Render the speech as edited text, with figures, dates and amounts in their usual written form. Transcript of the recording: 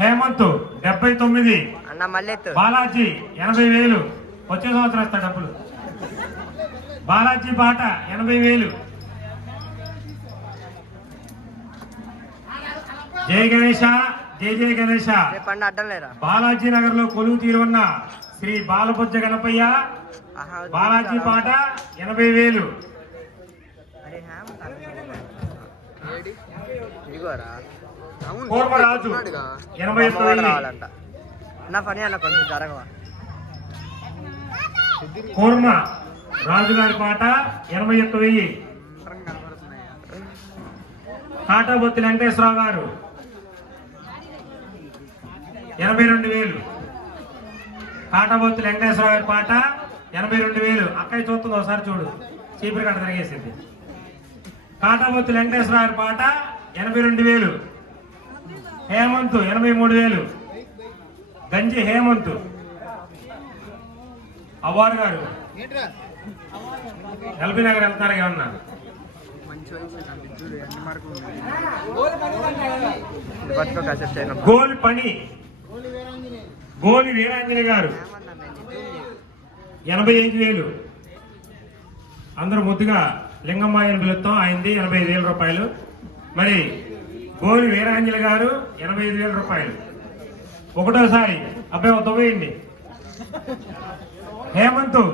హేమంత్ 79, అన్న మళ్ళీ బాలాజీ 80,000. వచ్చే సంవత్సరం ఇస్తా డబ్బులు. బాలాజీ పాట 80,000. జై గణేష, జై జై గణేష. బాలాజీ నగర్ లో కొలువు తీరున్న శ్రీ బాలబుజ్జ గణపయ్య బాలాజీ పాట 80,000. కూర్మరాజు 81,000. కూర్మ రాజు గారి పాట 81,000. కాటాబొత్తి వెంకటేశ్వరరావు గారు 82,000. కాటాబొత్తి వెంకటేశ్వరరావు గారి పాట 82,000. అక్కడి చూస్తుంది, ఒకసారి చూడు, చీపురు కట్ట తిరిగేసింది. కాటాబొత్తి వెంకటేశ్వరరావు గారి పాట 82,000. హేమంత్ 83,000. గంజి హేమంత్. అవ్వారు గారు ఎల్బీ నగర్ వెళ్తున్నారు ఏమన్నా. గోలి పని గోలి వీరాంజలి గారు 85,000. అందరూ ముద్దుగా లింగమ్మాయిని పిలుస్తాం. అయింది 85,000 రూపాయలు. మరి గోలి వీరాంజలి గారు 85,000 రూపాయలు. ఒకటోసారి అబ్బాయి 90 హేమంత్